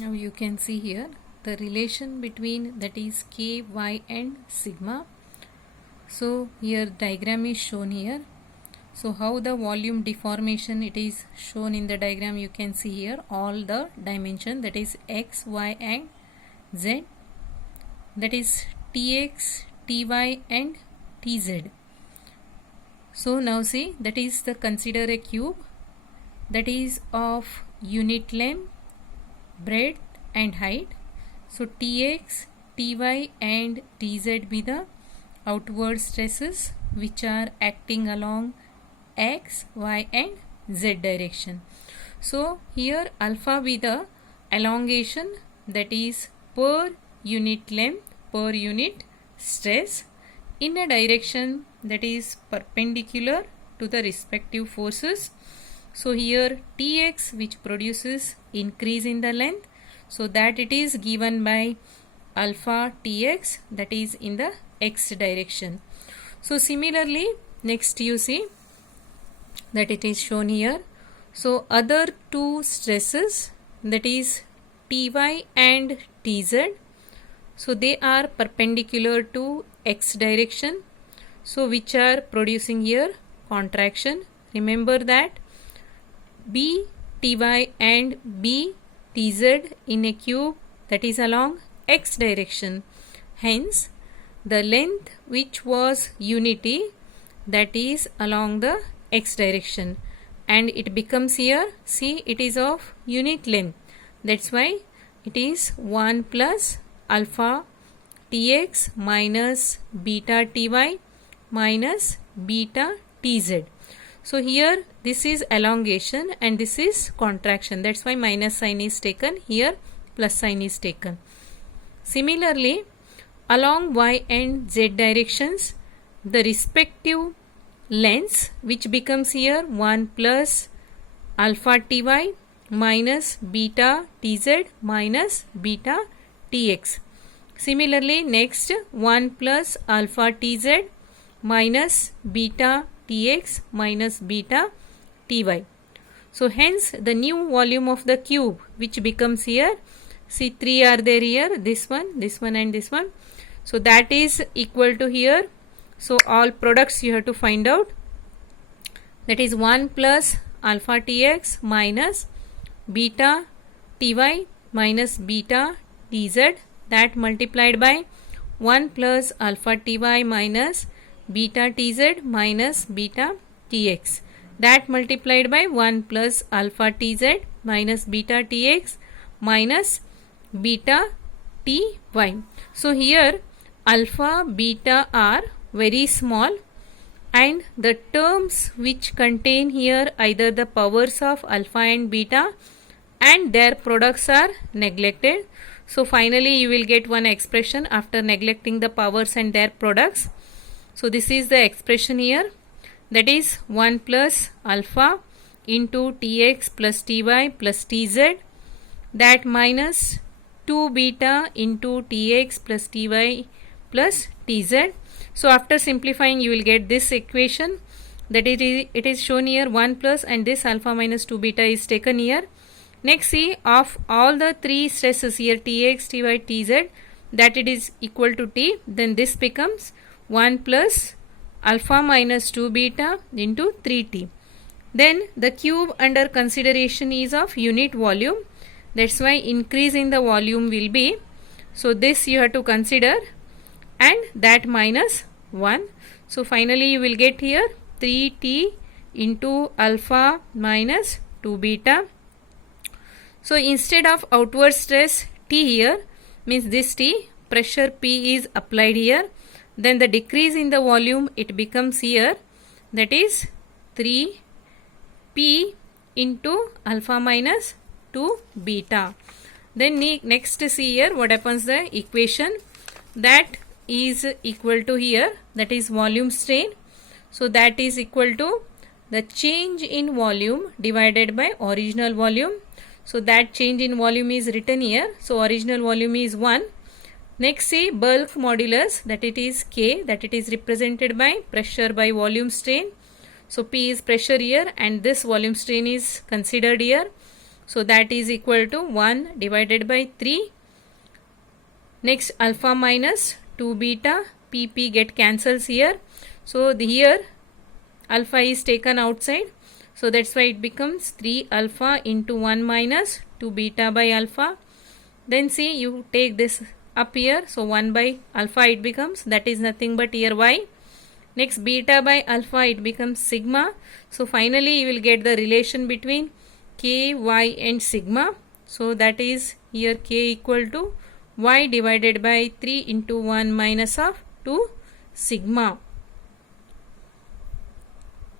Now you can see here the relation between that is K, Y and sigma. So here diagram is shown here. So how the volume deformation it is shown in the diagram, you can see here all the dimension, that is X, Y and Z, that is Tx, Ty and Tz. So now see, that is the consider a cube that is of unit length, breadth and height. So Tx, Ty and Tz be the outward stresses which are acting along X, Y and Z direction. So here alpha be the elongation, that is per unit length, per unit stress in a direction that is perpendicular to the respective forces. So here Tx which produces increase in the length, so that it is given by alpha Tx, that is in the X direction. So similarly next you see that it is shown here. So other two stresses, that is Ty and Tz, so they are perpendicular to X direction, so which are producing here contraction. Remember that B Ty and B Tz in a cube, that is along X direction. Hence the length which was unity, that is along the X direction, and it becomes here, see, it is of unit length, that's why it is 1 plus alpha Tx minus beta Ty minus beta Tz. So here this is elongation and this is contraction, that's why minus sign is taken, here plus sign is taken. Similarly along Y and Z directions, the respective lengths which becomes here 1 plus alpha Ty minus beta Tz minus beta Tx. Similarly next 1 plus alpha Tz minus beta Tx minus beta Ty. So hence the new volume of the cube which becomes here, see 3 are there here, this one and this one, so that is equal to here. So all products you have to find out, that is 1 plus alpha Tx minus beta Ty minus beta Tz, that multiplied by 1 plus alpha Ty minus beta Tz minus beta Tx, that multiplied by 1 plus alpha Tz minus beta Tx minus beta Ty. So here alpha, beta are very small, and the terms which contain here either the powers of alpha and beta and their products are neglected. So finally you will get one expression after neglecting the powers and their products. So this is the expression here, that is 1 plus alpha into Tx plus Ty plus Tz, that minus 2 beta into Tx plus Ty plus Tz. So after simplifying you will get this equation, that it is shown here 1 plus and this alpha minus 2 beta is taken here. Next see, of all the three stresses here Tx, Ty, Tz, that it is equal to T, then this becomes 1 plus alpha minus 2 beta into 3T. Then the cube under consideration is of unit volume, that's why increase in the volume will be, so this you have to consider, and that minus 1. So finally you will get here 3T into alpha minus 2 beta. So instead of outward stress T here, means this T, pressure P is applied here, then the decrease in the volume it becomes here, that is 3P into alpha minus 2 beta. Then next see here what happens, the equation that is equal to here, that is volume strain, so that is equal to the change in volume divided by original volume. So that change in volume is written here, so original volume is 1. Next see bulk modulus, that it is K, that it is represented by pressure by volume strain. So P is pressure here and this volume strain is considered here. So that is equal to 1 divided by 3. Next, alpha minus 2 beta, pp get cancels here. So here alpha is taken outside. So that's why it becomes 3 alpha into 1 minus 2 beta by alpha. Then see, you take this up here. So 1 by alpha it becomes, that is nothing but here y. Next, beta by alpha it becomes sigma. So finally you will get the relation between k, y and sigma. So that is here k equal to y divided by 3 into 1 minus of 2 sigma.